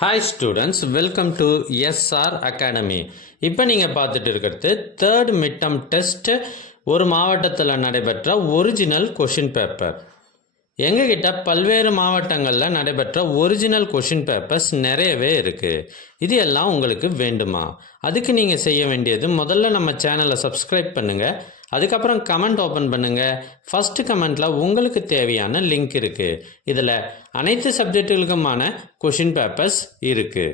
Hi students, welcome to SR Academy. இப்போ நீங்கள் பார்த்துட்டு இருக்கிறது தேர்ட் மிட் டர்ம் டெஸ்ட் ஒரு மாவட்டத்தில் நடைபெற்ற ஒரிஜினல் கொஷின் பேப்பர். எங்ககிட்ட பல்வேறு மாவட்டங்களில் நடைபெற்ற ஒரிஜினல் கொஷின் பேப்பர்ஸ் நிறையவே இருக்குது. இது எல்லாம் உங்களுக்கு வேண்டுமா? அதுக்கு நீங்கள் செய்ய வேண்டியது, முதல்ல நம்ம சேனலை சப்ஸ்கிரைப் பண்ணுங்கள். அதுக்கப்புறம் கமெண்ட் ஓப்பன் பண்ணுங்கள். ஃபஸ்ட்டு கமெண்ட்டில் உங்களுக்கு தேவையான லிங்க் இருக்குது. இதில் அனைத்து சப்ஜெக்டுகளுக்குமான கொஷின் பேப்பர்ஸ் இருக்குது.